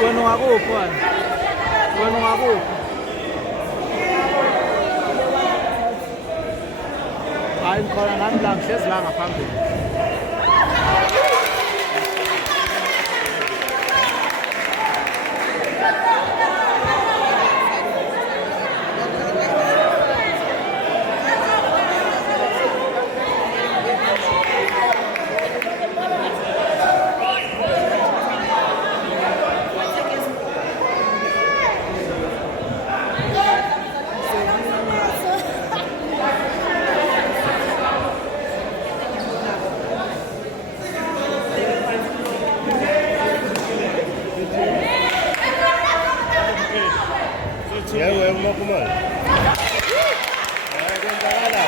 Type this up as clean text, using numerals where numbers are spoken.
Bueno ako, kuan. Bueno ako. Ein Koronant lang siya lang apang. 얘 왜 먹구만? 아, 괜찮아.